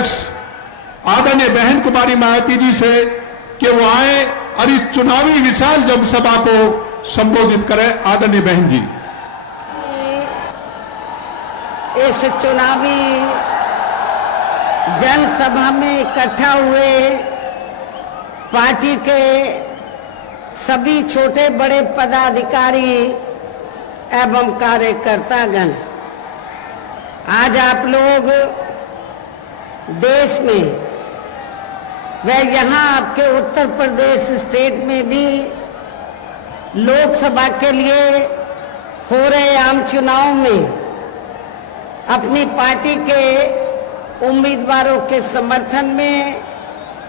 अध्यक्ष आदरणीय बहन कुमारी मायावती जी से कि वो आए और इस चुनावी विशाल जनसभा को संबोधित करें। आदरणीय बहन जी, इस चुनावी जनसभा में इकट्ठा हुए पार्टी के सभी छोटे बड़े पदाधिकारी एवं कार्यकर्तागण, आज आप लोग देश में व यहाँ आपके उत्तर प्रदेश स्टेट में भी लोकसभा के लिए हो रहे आम चुनाव में अपनी पार्टी के उम्मीदवारों के समर्थन में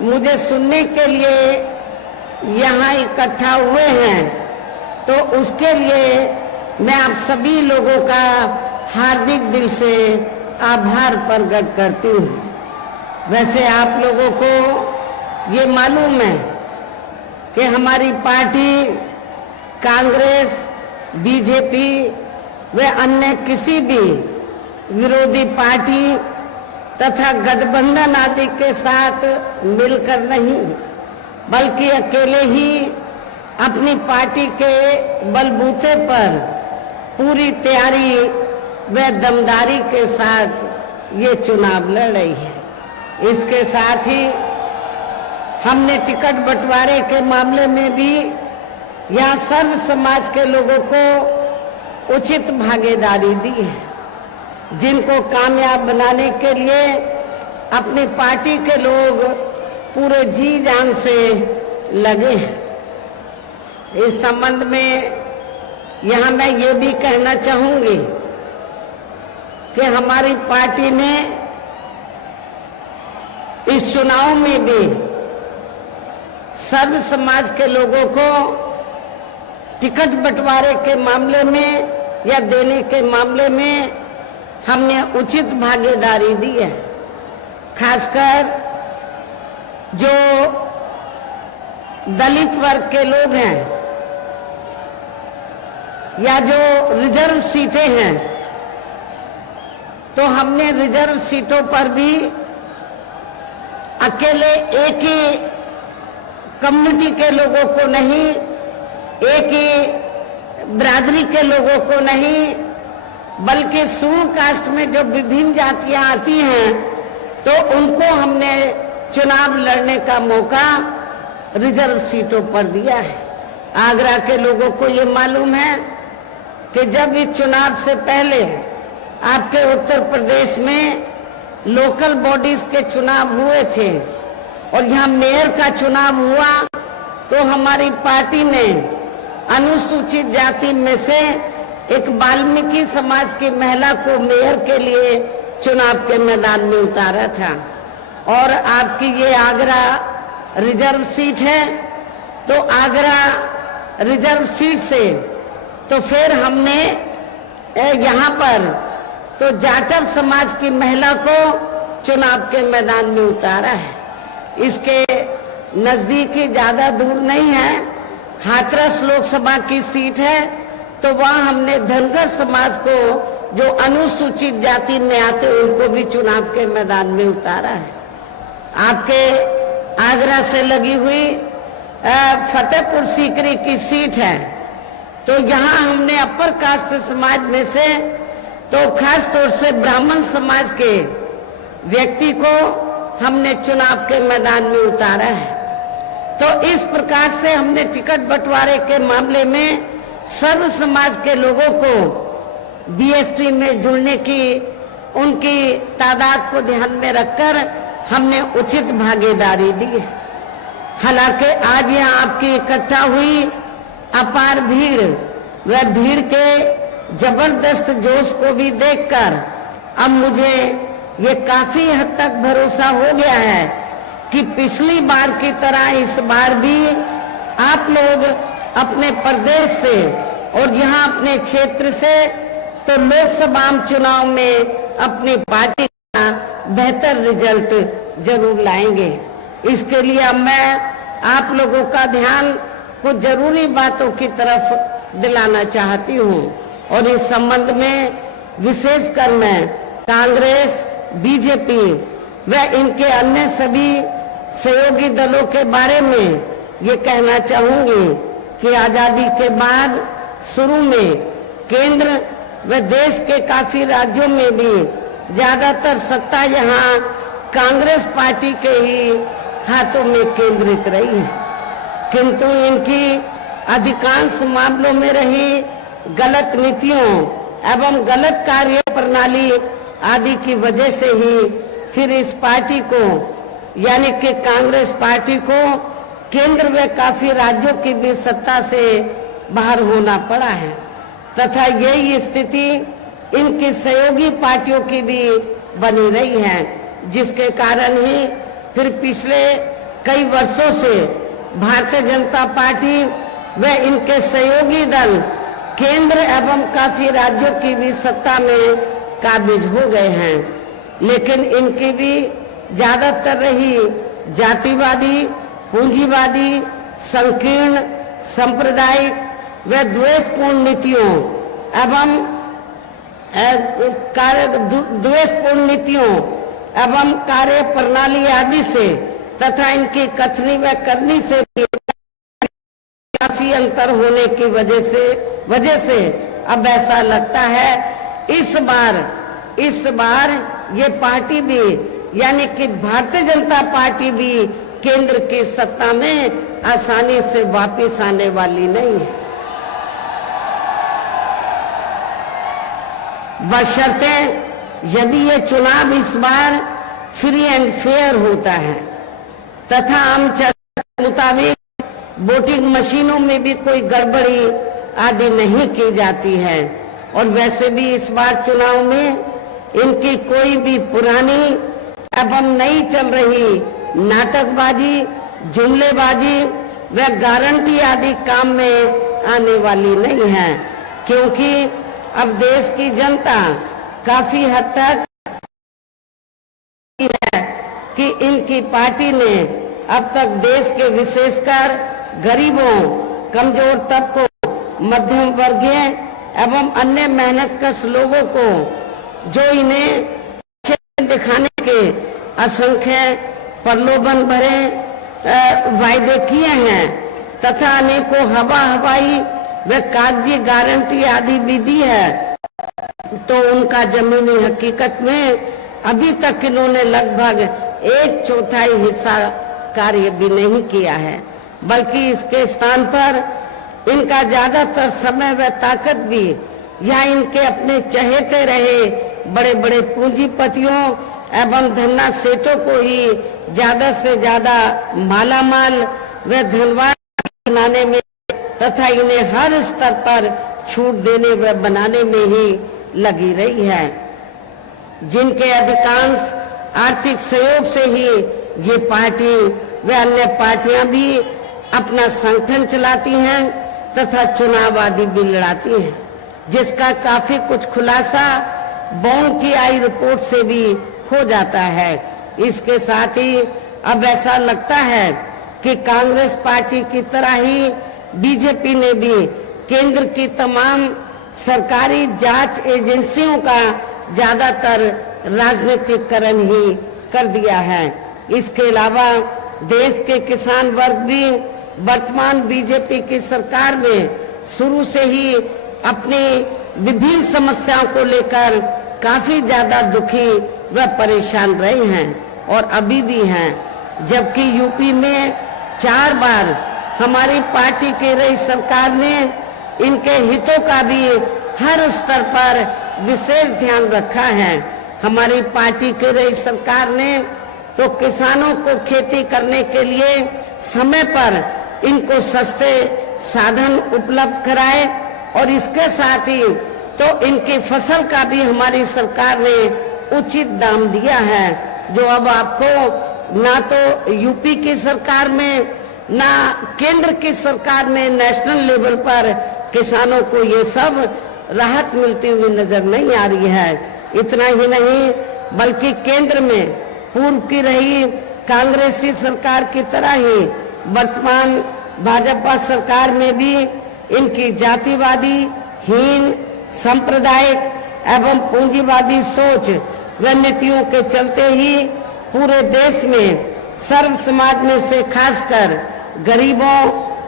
मुझे सुनने के लिए यहाँ इकट्ठा हुए हैं, तो उसके लिए मैं आप सभी लोगों का हार्दिक दिल से आभार प्रकट करती हूँ। वैसे आप लोगों को ये मालूम है कि हमारी पार्टी कांग्रेस, बीजेपी व अन्य किसी भी विरोधी पार्टी तथा गठबंधन आदि के साथ मिलकर नहीं, बल्कि अकेले ही अपनी पार्टी के बलबूते पर पूरी तैयारी व दमदारी के साथ ये चुनाव लड़ रही है। इसके साथ ही हमने टिकट बंटवारे के मामले में भी यहाँ सर्व समाज के लोगों को उचित भागीदारी दी है, जिनको कामयाब बनाने के लिए अपनी पार्टी के लोग पूरे जी जान से लगे हैं। इस संबंध में यहाँ मैं ये भी कहना चाहूंगी कि हमारी पार्टी ने इस चुनाव में भी सर्व समाज के लोगों को टिकट बंटवारे के मामले में या देने के मामले में हमने उचित भागीदारी दी है। खासकर जो दलित वर्ग के लोग हैं या जो रिजर्व सीटें हैं, तो हमने रिजर्व सीटों पर भी अकेले एक ही कम्युनिटी के लोगों को नहीं, एक ही बिरादरी के लोगों को नहीं, बल्कि शेड्यूल कास्ट में जो विभिन्न जातियां आती हैं, तो उनको हमने चुनाव लड़ने का मौका रिजर्व सीटों पर दिया है। आगरा के लोगों को ये मालूम है कि जब इस चुनाव से पहले आपके उत्तर प्रदेश में लोकल बॉडीज के चुनाव हुए थे और यहाँ मेयर का चुनाव हुआ, तो हमारी पार्टी ने अनुसूचित जाति में से एक वाल्मीकि समाज की महिला को मेयर के लिए चुनाव के मैदान में उतारा था। और आपकी ये आगरा रिजर्व सीट है, तो आगरा रिजर्व सीट से तो फिर हमने यहाँ पर तो जाटव समाज की महिला को चुनाव के मैदान में उतारा है। इसके नजदीक ही, ज्यादा दूर नहीं है, हाथरस लोकसभा की सीट है, तो वहां हमने धनगर समाज को जो अनुसूचित जाति में आते उनको भी चुनाव के मैदान में उतारा है। आपके आगरा से लगी हुई फतेहपुर सीकरी की सीट है, तो यहाँ हमने अपर कास्ट समाज में से तो खास तौर से ब्राह्मण समाज के व्यक्ति को हमने चुनाव के मैदान में उतारा है। तो इस प्रकार से हमने टिकट बंटवारे के मामले में सर्व समाज के लोगों को बीएसपी में जुड़ने की, उनकी तादाद को ध्यान में रखकर हमने उचित भागीदारी दी है। हालांकि आज यहाँ आपकी इकट्ठा हुई अपार भीड़, वह भीड़ के जबरदस्त जोश को भी देखकर अब मुझे ये काफी हद तक भरोसा हो गया है कि पिछली बार की तरह इस बार भी आप लोग अपने प्रदेश से और यहाँ अपने क्षेत्र से तो लोकसभा चुनाव में अपनी पार्टी का बेहतर रिजल्ट जरूर लाएंगे। इसके लिए अब मैं आप लोगों का ध्यान कुछ जरूरी बातों की तरफ दिलाना चाहती हूँ और इस संबंध में विशेषकर मैं कांग्रेस, बीजेपी व इनके अन्य सभी सहयोगी दलों के बारे में ये कहना चाहूंगी कि आजादी के बाद शुरू में केंद्र व देश के काफी राज्यों में भी ज्यादातर सत्ता यहाँ कांग्रेस पार्टी के ही हाथों में केंद्रित रही है, किंतु इनकी अधिकांश मामलों में रही गलत नीतियों एवं गलत कार्य प्रणाली आदि की वजह से ही फिर इस पार्टी को यानी कि कांग्रेस पार्टी को केंद्र व काफी राज्यों की भी सत्ता से बाहर होना पड़ा है तथा यही स्थिति इनकी सहयोगी पार्टियों की भी बनी रही है, जिसके कारण ही फिर पिछले कई वर्षों से भारतीय जनता पार्टी व इनके सहयोगी दल केंद्र एवं काफी राज्यों की भी सत्ता में काबिज हो गए हैं, लेकिन इनकी भी ज्यादातर रही जातिवादी, पूंजीवादी, संकीर्ण, सांप्रदायिक व द्वेषपूर्ण नीतियों एवं कार्य प्रणाली आदि से तथा इनकी कथनी व करनी से काफी अंतर होने की वजह से अब ऐसा लगता है इस बार ये पार्टी भी यानी कि भारतीय जनता पार्टी भी केंद्र की सत्ता में आसानी से वापस आने वाली नहीं है, बशर्ते यदि ये चुनाव इस बार फ्री एंड फेयर होता है तथा आम चर्चा के मुताबिक वोटिंग मशीनों में भी कोई गड़बड़ी आदि नहीं की जाती है और वैसे भी इस बार चुनाव में इनकी कोई भी पुरानी एवं नई चल रही नाटकबाजी, जुमलेबाजी व गारंटी आदि काम में आने वाली नहीं है, क्योंकि अब देश की जनता काफी हद तक है कि इनकी पार्टी ने अब तक देश के विशेषकर गरीबों, कमजोर तबकों, मध्यम वर्गीय एवं अन्य मेहनतकश लोगों को जो इन्हें दिखाने के असंख्य प्रलोभन भरे वायदे किए हैं तथा अनेकों हवाई व कागजी गारंटी आदि भी दी है, तो उनका जमीनी हकीकत में अभी तक इन्होंने लगभग 1/4 हिस्सा कार्य भी नहीं किया है, बल्कि इसके स्थान पर इनका ज्यादातर समय व ताकत भी या इनके अपने चहेते रहे बड़े बड़े पूंजीपतियों एवं धन्ना सेठों को ही ज्यादा से ज्यादा मालामाल व धनवान बनाने में तथा इन्हें हर स्तर पर छूट देने व बनाने में ही लगी रही है, जिनके अधिकांश आर्थिक सहयोग से ही ये पार्टी व अन्य पार्टियां भी अपना संगठन चलाती हैं तथा चुनाव आदि भी लड़ाती हैं, जिसका काफी कुछ खुलासा बॉन्ड की आई रिपोर्ट से भी हो जाता है। इसके साथ ही अब ऐसा लगता है कि कांग्रेस पार्टी की तरह ही बीजेपी ने भी केंद्र की तमाम सरकारी जांच एजेंसियों का ज्यादातर राजनीतिकरण ही कर दिया है। इसके अलावा देश के किसान वर्ग भी वर्तमान बीजेपी की सरकार में शुरू से ही अपनी विभिन्न समस्याओं को लेकर काफी ज्यादा दुखी व परेशान रहे हैं और अभी भी हैं, जबकि यूपी में 4 बार हमारी पार्टी की रही सरकार ने इनके हितों का भी हर स्तर पर विशेष ध्यान रखा है। हमारी पार्टी की रही सरकार ने तो किसानों को खेती करने के लिए समय पर इनको सस्ते साधन उपलब्ध कराए और इसके साथ ही तो इनकी फसल का भी हमारी सरकार ने उचित दाम दिया है, जो अब आपको ना तो यूपी की सरकार में ना केंद्र की सरकार में नेशनल लेवल पर किसानों को ये सब राहत मिलती हुई नजर नहीं आ रही है। इतना ही नहीं बल्कि केंद्र में पूर्व की रही कांग्रेसी सरकार की तरह ही वर्तमान भाजपा सरकार में भी इनकी जातिवादी, हीन, सांप्रदायिक एवं पूंजीवादी सोच व नीतियों के चलते ही पूरे देश में सर्व समाज में से खासकर गरीबों,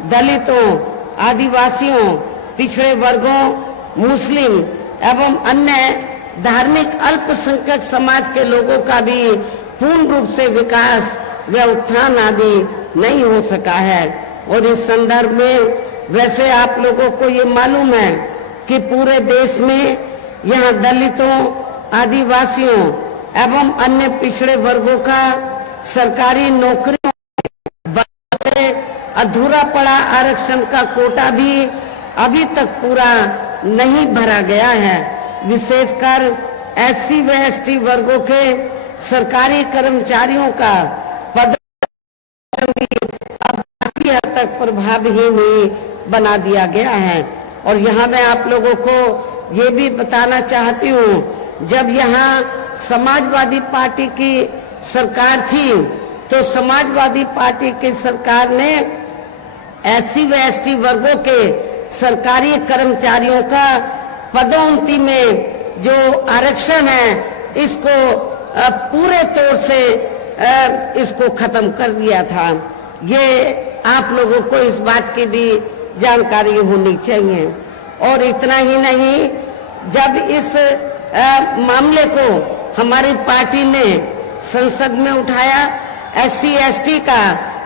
दलितों, आदिवासियों, पिछड़े वर्गों, मुस्लिम एवं अन्य धार्मिक अल्पसंख्यक समाज के लोगों का भी पूर्ण रूप से विकास व उत्थान आदि नहीं हो सका है। और इस संदर्भ में वैसे आप लोगों को ये मालूम है कि पूरे देश में यहाँ दलितों, आदिवासियों एवं अन्य पिछड़े वर्गों का सरकारी नौकरियों से अधूरा पड़ा आरक्षण का कोटा भी अभी तक पूरा नहीं भरा गया है। विशेषकर SC व ST वर्गों के सरकारी कर्मचारियों का पद भी अब काफी हद तक प्रभावहीन ही बना दिया गया है। और यहाँ मैं आप लोगों को ये भी बताना चाहती हूँ, जब यहाँ समाजवादी पार्टी की सरकार थी तो समाजवादी पार्टी की सरकार ने SC व ST वर्गों के सरकारी कर्मचारियों का पदोन्नति में जो आरक्षण है इसको पूरे तौर से इसको खत्म कर दिया था। ये आप लोगों को इस बात की भी जानकारी होनी चाहिए। और इतना ही नहीं, जब इस मामले को हमारी पार्टी ने संसद में उठाया, SC ST का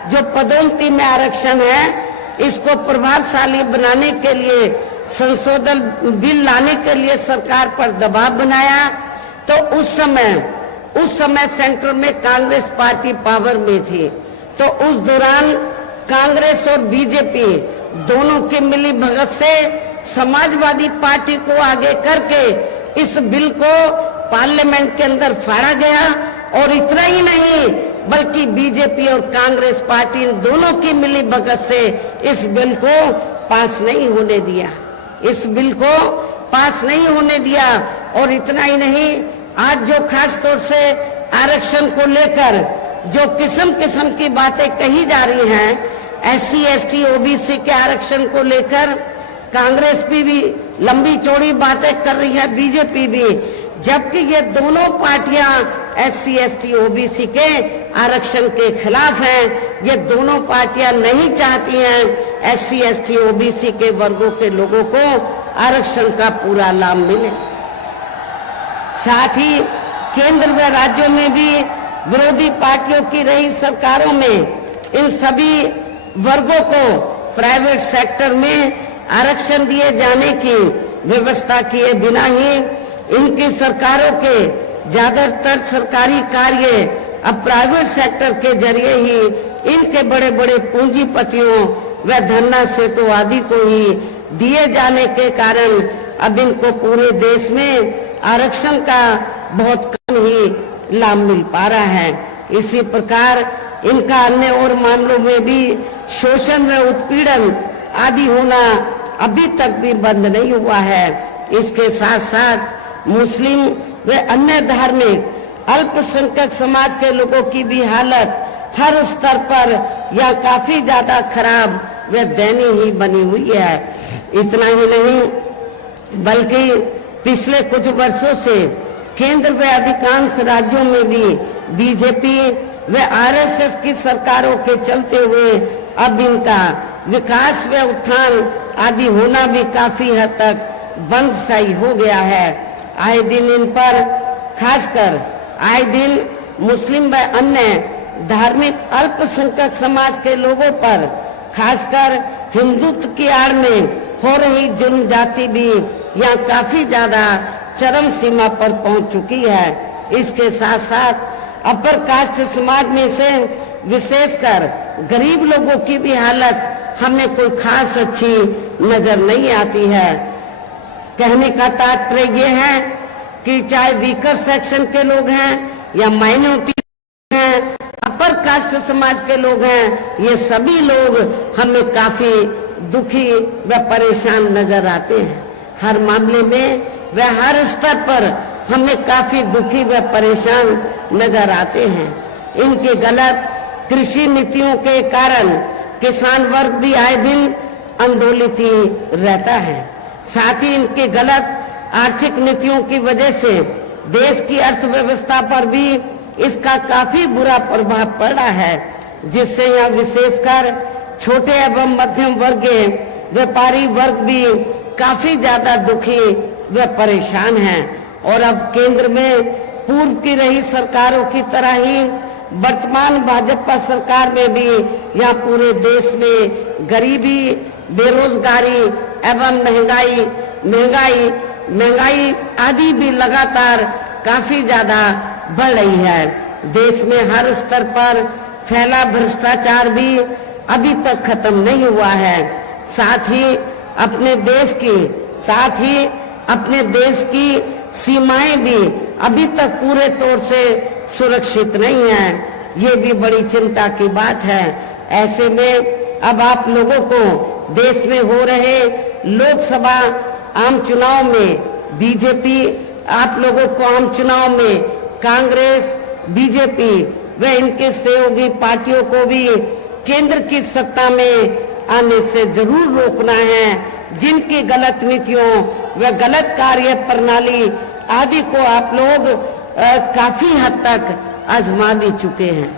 जो पदोन्नति में आरक्षण है इसको प्रभावशाली बनाने के लिए संशोधन बिल लाने के लिए सरकार पर दबाव बनाया, तो उस समय सेंटर में कांग्रेस पार्टी पावर में थी। तो उस दौरान कांग्रेस और बीजेपी दोनों की मिली भगत से समाजवादी पार्टी को आगे करके इस बिल को पार्लियामेंट के अंदर फाड़ा गया। और इतना ही नहीं बल्कि बीजेपी और कांग्रेस पार्टी दोनों की मिली भगत से इस बिल को पास नहीं होने दिया, इस बिल को पास नहीं होने दिया। और इतना ही नहीं, आज जो खास तौर से आरक्षण को लेकर जो किस्म किस्म की बातें कही जा रही हैं, SC ST OBC के आरक्षण को लेकर कांग्रेस भी लंबी चौड़ी बातें कर रही है, बीजेपी भी, जबकि ये दोनों पार्टियां SC ST OBC के आरक्षण के खिलाफ हैं। ये दोनों पार्टियां नहीं चाहती हैं SC ST OBC के वर्गों के लोगों को आरक्षण का पूरा लाभ मिले। साथ ही केंद्र व राज्यों में भी विरोधी पार्टियों की रही सरकारों में इन सभी वर्गों को प्राइवेट सेक्टर में आरक्षण दिए जाने की व्यवस्था किए बिना ही इनकी सरकारों के ज्यादातर सरकारी कार्य अब प्राइवेट सेक्टर के जरिए ही इनके बड़े बड़े पूंजीपतियों व धन्ना सेठों आदि को ही दिए जाने के कारण अब इनको पूरे देश में आरक्षण का बहुत कम ही लाभ मिल पा रहा है। इसी प्रकार इनका अन्य और मामलों में भी शोषण व उत्पीड़न आदि होना अभी तक भी बंद नहीं हुआ है। इसके साथ साथ मुस्लिम व अन्य धार्मिक अल्पसंख्यक समाज के लोगों की भी हालत हर स्तर पर या काफी ज्यादा खराब व दयनीय ही बनी हुई है। इतना ही नहीं बल्कि पिछले कुछ वर्षों से केंद्र व अधिकांश राज्यों में भी बीजेपी व RSS की सरकारों के चलते हुए अब इनका विकास व उत्थान आदि होना भी काफी हद तक बंद सा हो गया है। आए दिन इन पर खासकर आए दिन मुस्लिम व अन्य धार्मिक अल्पसंख्यक समाज के लोगों पर खासकर हिंदुत्व की आड़ में हो रही जुल्म जाति भी यहाँ काफी ज्यादा चरम सीमा पर पहुंच चुकी है। इसके साथ साथ अपर कास्ट समाज में से विशेषकर गरीब लोगों की भी हालत हमें कोई खास अच्छी नजर नहीं आती है। कहने का तात्पर्य ये है कि चाहे वीकर सेक्शन के लोग हैं या माइनॉरिटी हैं, अपर कास्ट समाज के लोग हैं, ये सभी लोग हमें काफी दुखी व परेशान नजर आते हैं। हर मामले में व हर स्तर पर हमें काफी दुखी व परेशान नजर आते हैं। इनकी गलत कृषि नीतियों के कारण किसान वर्ग भी आए दिन आंदोलित ही रहता है। साथ ही इनकी गलत आर्थिक नीतियों की वजह से देश की अर्थव्यवस्था पर भी इसका काफी बुरा प्रभाव पड़ा है, जिससे यहाँ विशेषकर छोटे एवं मध्यम वर्गीय व्यापारी वर्ग भी काफी ज्यादा दुखी व परेशान हैं। और अब केंद्र में पूर्व की रही सरकारों की तरह ही वर्तमान भाजपा सरकार में भी यहाँ पूरे देश में गरीबी, बेरोजगारी एवं महंगाई आदि भी लगातार काफी ज्यादा बढ़ रही है। देश में हर स्तर पर फैला भ्रष्टाचार भी अभी तक खत्म नहीं हुआ है। साथ ही अपने देश की सीमाएं भी अभी तक पूरे तौर से सुरक्षित नहीं है। ये भी बड़ी चिंता की बात है। ऐसे में अब आप लोगों को देश में हो रहे लोकसभा आम चुनाव में बीजेपी, आप लोगों को आम चुनाव में कांग्रेस, बीजेपी व इनके सहयोगी पार्टियों को भी केंद्र की सत्ता में आने से जरूर रोकना है। जिनकी गलत नीतियों व गलत कार्य प्रणाली आदि को आप लोग काफी हद तक आजमा भी चुके हैं।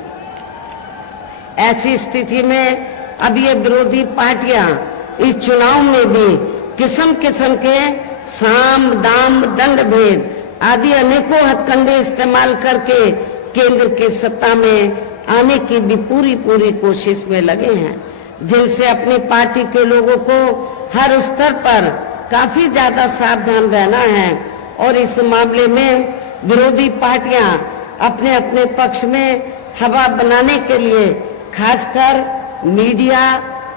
ऐसी स्थिति में अब ये विरोधी पार्टियां इस चुनाव में भी किस्म किस्म के साम, दाम, दंड भेद आदि अनेकों हथकंडे इस्तेमाल करके केंद्र की सत्ता में आने की भी पूरी कोशिश में लगे हैं, जिनसे अपनी पार्टी के लोगों को हर स्तर पर काफी ज्यादा सावधान रहना है। और इस मामले में विरोधी पार्टियां अपने अपने पक्ष में हवा बनाने के लिए खासकर मीडिया,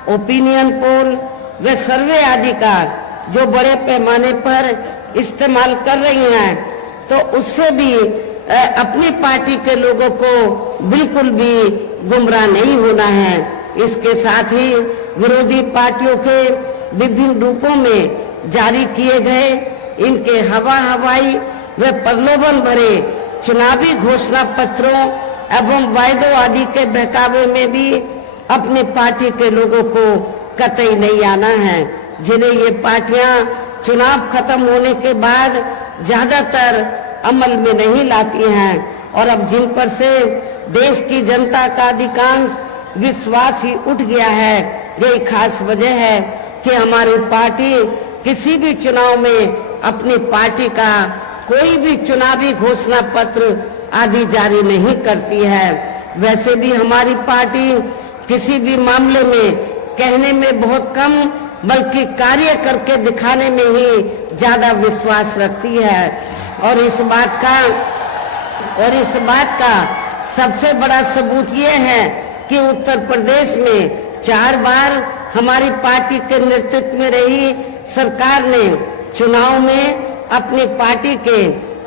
ओपिनियन पोल व सर्वे आदि का जो बड़े पैमाने पर इस्तेमाल कर रही हैं, तो उससे भी अपनी पार्टी के लोगों को बिल्कुल भी गुमराह नहीं होना है। इसके साथ ही विरोधी पार्टियों के विभिन्न रूपों में जारी किए गए इनके हवाई व प्रलोभन भरे चुनावी घोषणा पत्रों एवं वायदों आदि के बहकावे में भी अपनी पार्टी के लोगों को कतई नहीं आना है, जिन्हें ये पार्टियां चुनाव खत्म होने के बाद ज्यादातर अमल में नहीं लाती हैं। और अब जिन पर से देश की जनता का अधिकांश विश्वास ही उठ गया है, यही खास वजह है कि हमारी पार्टी किसी भी चुनाव में अपनी पार्टी का कोई भी चुनावी घोषणा पत्र आदि जारी नहीं करती है। वैसे भी हमारी पार्टी किसी भी मामले में कहने में बहुत कम बल्कि कार्य करके दिखाने में ही ज्यादा विश्वास रखती है। और इस बात का सबसे बड़ा सबूत ये है कि उत्तर प्रदेश में 4 बार हमारी पार्टी के नेतृत्व में रही सरकार ने चुनाव में अपनी पार्टी के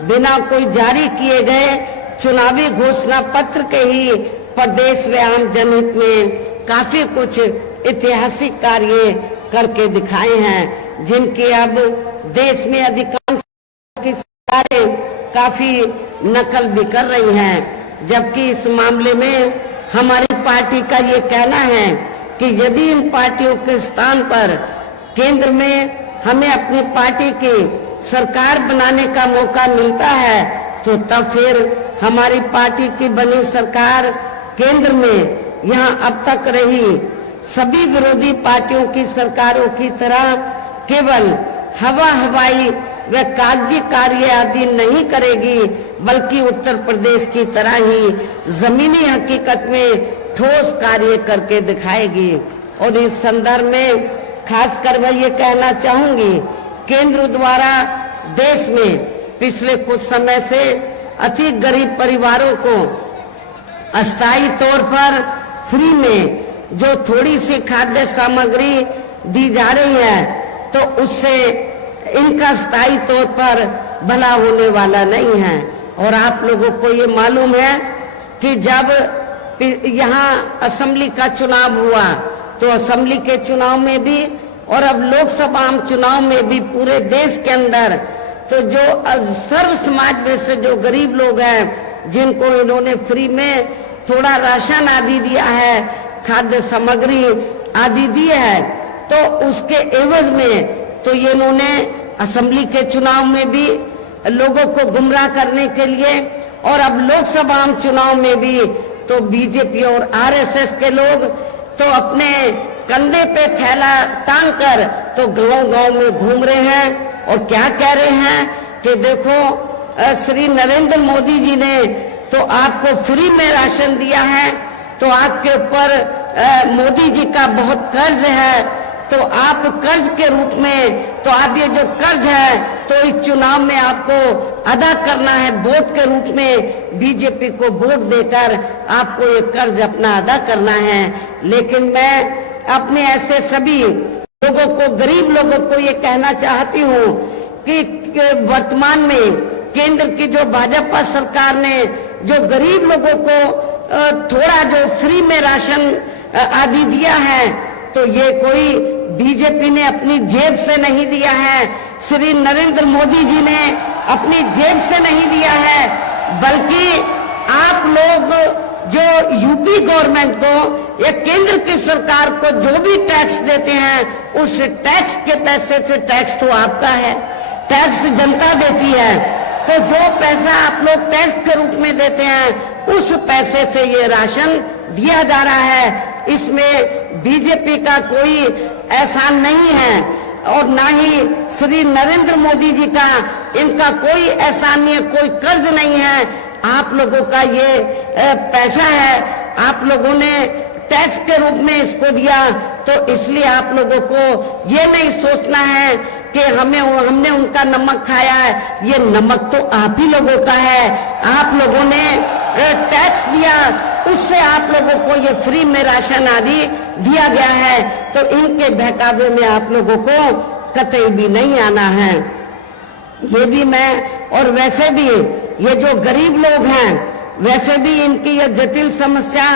बिना कोई जारी किए गए चुनावी घोषणा पत्र के ही प्रदेश व आम जनहित में काफी कुछ ऐतिहासिक कार्य करके दिखाए हैं, जिनकी अब देश में अधिकांश की सरकारें काफी नकल भी कर रही हैं। जबकि इस मामले में हमारी पार्टी का ये कहना है कि यदि इन पार्टियों के स्थान पर केंद्र में हमें अपनी पार्टी की सरकार बनाने का मौका मिलता है, तो तब फिर हमारी पार्टी की बनी सरकार केंद्र में यहाँ अब तक रही सभी विरोधी पार्टियों की सरकारों की तरह केवल हवाई व कागजी कार्य आदि नहीं करेगी, बल्कि उत्तर प्रदेश की तरह ही जमीनी हकीकत में ठोस कार्य करके दिखाएगी। और इस संदर्भ में खासकर मैं ये कहना चाहूंगी, केंद्र द्वारा देश में पिछले कुछ समय से अति गरीब परिवारों को अस्थायी तौर पर फ्री में जो थोड़ी सी खाद्य सामग्री दी जा रही है, तो उससे इनका स्थायी तौर पर भला होने वाला नहीं है। और आप लोगों को ये मालूम है कि जब यहाँ असेंबली का चुनाव हुआ, तो असेंबली के चुनाव में भी और अब लोकसभा आम चुनाव में भी पूरे देश के अंदर तो जो सर्व समाज में से जो गरीब लोग हैं, जिनको इन्होंने फ्री में थोड़ा राशन आदि दिया है, खाद्य सामग्री आदि दी है, तो उसके एवज में तो ये इन्होंने असेंबली के चुनाव में भी लोगों को गुमराह करने के लिए और अब लोकसभा चुनाव में भी तो बीजेपी और आरएसएस के लोग तो अपने कंधे पे थैला टांग कर तो गांव-गांव में घूम रहे हैं और क्या कह रहे हैं कि देखो श्री नरेंद्र मोदी जी ने तो आपको फ्री में राशन दिया है, तो आपके ऊपर मोदी जी का बहुत कर्ज है, तो आप कर्ज के रूप में तो आप ये जो कर्ज है तो इस चुनाव में आपको अदा करना है, वोट के रूप में बीजेपी को वोट देकर आपको ये कर्ज अपना अदा करना है। लेकिन मैं अपने ऐसे सभी लोगों को, गरीब लोगों को ये कहना चाहती हूँ कि वर्तमान में केंद्र की जो भाजपा सरकार ने जो गरीब लोगों को थोड़ा जो फ्री में राशन आदि दिया है, तो ये कोई बीजेपी ने अपनी जेब से नहीं दिया है, श्री नरेंद्र मोदी जी ने अपनी जेब से नहीं दिया है, बल्कि आप लोग जो यूपी गवर्नमेंट को या केंद्र की सरकार को जो भी टैक्स देते हैं, उस टैक्स के पैसे से, टैक्स तो आपका है, टैक्स जनता देती है, तो जो पैसा आप लोग टैक्स के रूप में देते हैं उस पैसे से ये राशन दिया जा रहा है। इसमें बीजेपी का कोई एहसान नहीं है और ना ही श्री नरेंद्र मोदी जी का इनका कोई एहसान नहीं है, कोई कर्ज नहीं है। आप लोगों का ये पैसा है, आप लोगों ने टैक्स के रूप में इसको दिया, तो इसलिए आप लोगों को ये नहीं सोचना है कि हमने उनका नमक खाया है, ये नमक तो आप ही लोगों का है। आप लोगों ने टैक्स दिया, उससे आप लोगों को ये फ्री में राशन आदि दिया गया है, तो इनके बहकावे में आप लोगों को कतई भी नहीं आना है। ये भी मैं, और वैसे भी ये जो गरीब लोग हैं, वैसे भी इनकी ये जटिल समस्या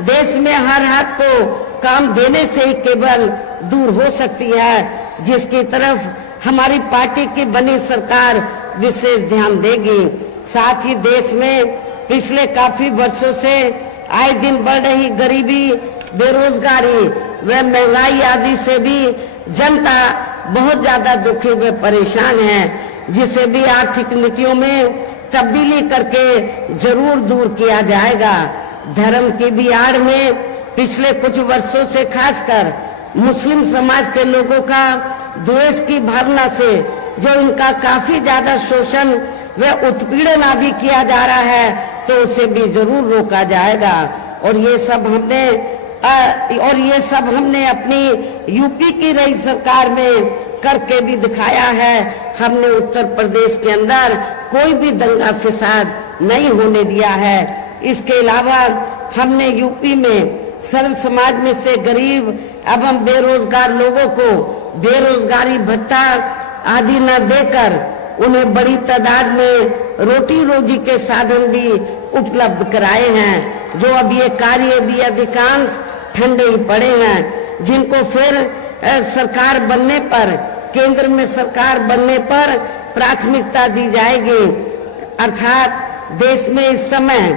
देश में हर हाथ को काम देने से ही केवल दूर हो सकती है, जिसकी तरफ हमारी पार्टी की बनी सरकार विशेष ध्यान देगी। साथ ही देश में पिछले काफी वर्षों से आए दिन बढ़ रही गरीबी, बेरोजगारी व महंगाई आदि से भी जनता बहुत ज्यादा दुखी व परेशान है, जिसे भी आर्थिक नीतियों में तब्दीली करके जरूर दूर किया जाएगा। धर्म की भी आड़ में पिछले कुछ वर्षों से खासकर मुस्लिम समाज के लोगों का द्वेष की भावना से जो इनका काफी ज्यादा शोषण व उत्पीड़न आदि किया जा रहा है, तो उसे भी जरूर रोका जाएगा। और ये सब हमने अपनी यूपी की रही सरकार में करके भी दिखाया है। हमने उत्तर प्रदेश के अंदर कोई भी दंगा फसाद नहीं होने दिया है। इसके अलावा हमने यूपी में सर्व समाज में से गरीब एवं बेरोजगार लोगों को बेरोजगारी भत्ता आदि न देकर उन्हें बड़ी तादाद में रोटी रोजी के साधन भी उपलब्ध कराए हैं, जो अब ये कार्य भी अधिकांश ठंडे ही पड़े हैं, जिनको फिर सरकार बनने पर, केंद्र में सरकार बनने पर प्राथमिकता दी जाएगी। अर्थात देश में इस समय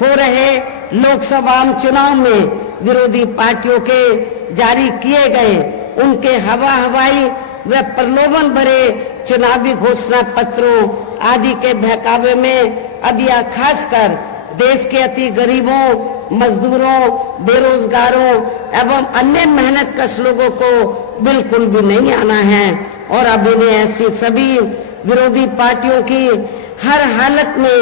हो रहे लोकसभा चुनाव में विरोधी पार्टियों के जारी किए गए उनके हवाई व प्रलोभन भरे चुनावी घोषणा पत्रों आदि के बहकावे में अब यह खासकर देश के अति गरीबों, मजदूरों, बेरोजगारों एवं अन्य मेहनतकश लोगों को बिल्कुल भी नहीं आना है। और अब इन्हें ऐसी सभी विरोधी पार्टियों की हर हालत में,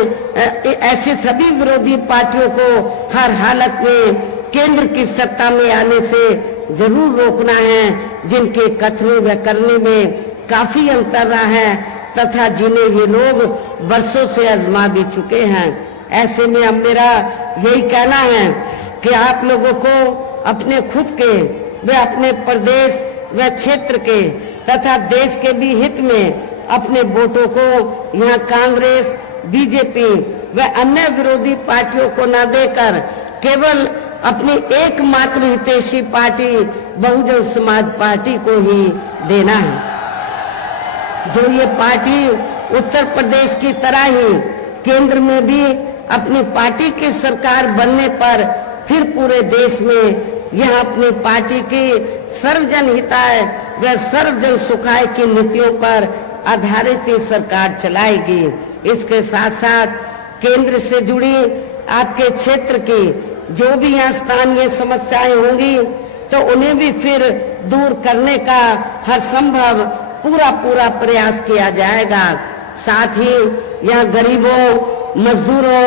ऐसी सभी विरोधी पार्टियों को हर हालत में केंद्र की सत्ता में आने से जरूर रोकना है, जिनके कथने व करने में काफी अंतर रहा है तथा जिन्हें ये लोग वर्षों से आजमा भी चुके हैं। ऐसे में अब मेरा यही कहना है कि आप लोगों को अपने खुद के व अपने प्रदेश व क्षेत्र के तथा देश के भी हित में अपने वोटों को यहाँ कांग्रेस, बीजेपी व अन्य विरोधी पार्टियों को न देकर केवल अपनी एकमात्र हितैषी पार्टी बहुजन समाज पार्टी को ही देना है, जो ये पार्टी उत्तर प्रदेश की तरह ही केंद्र में भी अपनी पार्टी की सरकार बनने पर फिर पूरे देश में यह अपनी पार्टी की सर्वजन हिताय व सर्वजन सुखाय की नीतियों पर आधारित ही सरकार चलाएगी। इसके साथ साथ केंद्र से जुड़ी आपके क्षेत्र की जो भी यहाँ स्थानीय समस्याएं होंगी तो उन्हें भी फिर दूर करने का हर संभव पूरा प्रयास किया जाएगा। साथ ही यहाँ गरीबों, मजदूरों,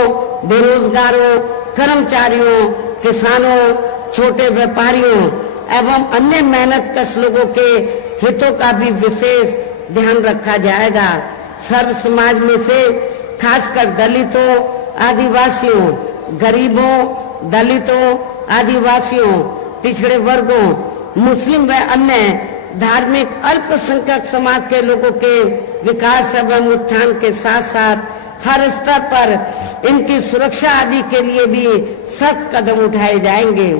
बेरोजगारों, कर्मचारियों, किसानों, छोटे व्यापारियों एवं अन्य मेहनतकश लोगों के हितों का भी विशेष ध्यान रखा जाएगा। सर्व समाज में से खासकर दलितों, आदिवासियों, गरीबों, दलितों, आदिवासियों, पिछड़े वर्गों, मुस्लिम व अन्य धार्मिक अल्पसंख्यक समाज के लोगों के विकास एवं उत्थान के साथ साथ हर स्तर पर इनकी सुरक्षा आदि के लिए भी सख्त कदम उठाए जाएंगे।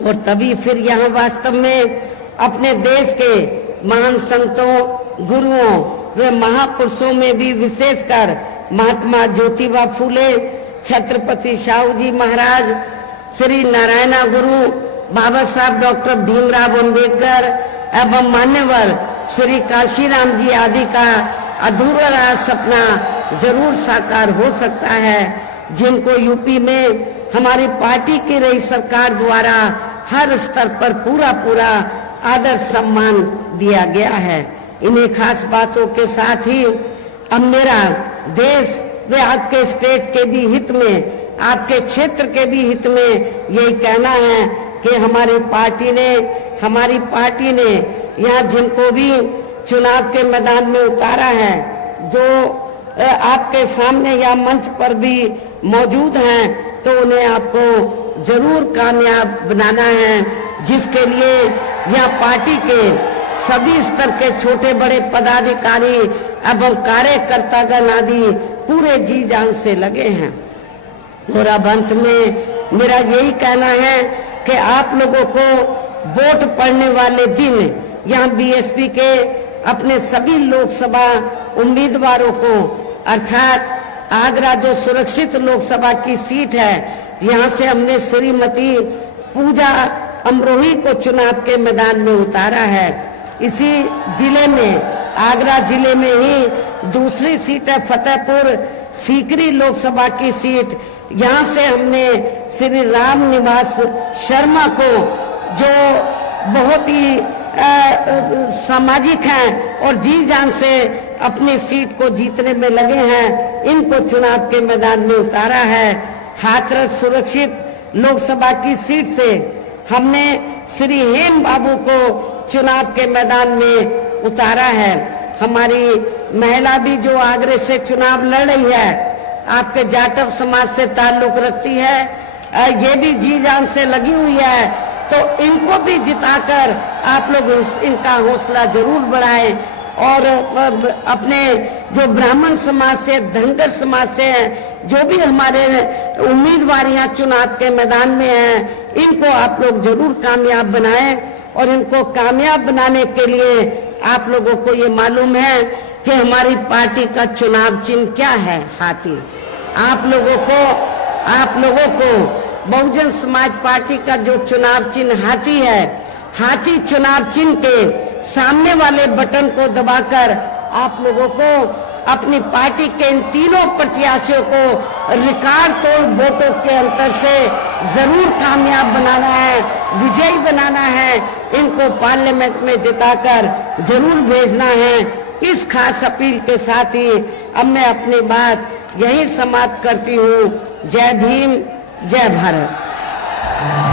और तभी फिर यहाँ वास्तव में अपने देश के महान संतों, गुरुओं व महापुरुषों में भी विशेषकर महात्मा ज्योतिबा फूले, छत्रपति शाहू जी महाराज, श्री नारायणा गुरु, बाबा साहब डॉक्टर भीमराव अंबेडकर एवं मान्यवर श्री काशीराम जी आदि का अधूरा सपना जरूर साकार हो सकता है, जिनको यूपी में हमारी पार्टी की रही सरकार द्वारा हर स्तर पर पूरा आदर सम्मान दिया गया है। इन्हीं खास बातों के साथ ही अब मेरा देश व आपके स्टेट के भी हित में, आपके क्षेत्र के भी हित में यही कहना है कि हमारी पार्टी ने यहाँ जिनको भी चुनाव के मैदान में उतारा है, जो आपके सामने या मंच पर भी मौजूद हैं, तो उन्हें आपको जरूर कामयाब बनाना है, जिसके लिए यह पार्टी के सभी स्तर के छोटे बड़े पदाधिकारी एवं कार्यकर्तागण आदि पूरे जी जान से लगे हैं। और अब अंत में मेरा यही कहना है कि आप लोगों को वोट पड़ने वाले दिन यहाँ बीएसपी के अपने सभी लोकसभा उम्मीदवारों को, अर्थात आगरा जो सुरक्षित लोकसभा की सीट है, यहाँ से हमने श्रीमती पूजा अमरोही को चुनाव के मैदान में उतारा है। इसी जिले में, आगरा जिले में ही दूसरी सीट है फतेहपुर सीकरी लोकसभा की सीट। यहाँ से हमने श्री राम निवास शर्मा को, जो बहुत ही सामाजिक हैं और जी जान से अपनी सीट को जीतने में लगे हैं, इनको चुनाव के मैदान में उतारा है। हाथरस सुरक्षित लोकसभा की सीट से हमने श्री हेम बाबू को चुनाव के मैदान में उतारा है। हमारी महिला भी जो आगरे से चुनाव लड़ रही है, आपके जाटव समाज से ताल्लुक रखती है, ये भी जी जान से लगी हुई है, तो इनको भी जिताकर आप लोग इनका हौसला जरूर बढ़ाएं। और अपने जो ब्राह्मण समाज से, धनगर समाज से हैं, जो भी हमारे उम्मीदवार यहाँ चुनाव के मैदान में हैं, इनको आप लोग जरूर कामयाब बनाएं। और इनको कामयाब बनाने के लिए आप लोगों को ये मालूम है कि हमारी पार्टी का चुनाव चिन्ह क्या है, हाथी। आप लोगों को बहुजन समाज पार्टी का जो चुनाव चिन्ह हाथी है, हाथी चुनाव चिन्ह के सामने वाले बटन को दबाकर आप लोगों को अपनी पार्टी के इन तीनों प्रत्याशियों को रिकॉर्ड तोड़ वोटों के अंतर से जरूर कामयाब बनाना है, विजयी बनाना है। इनको पार्लियामेंट में जिताकर जरूर भेजना है। इस खास अपील के साथ ही अब मैं अपनी बात यही समाप्त करती हूँ। जय भीम, जय भारत।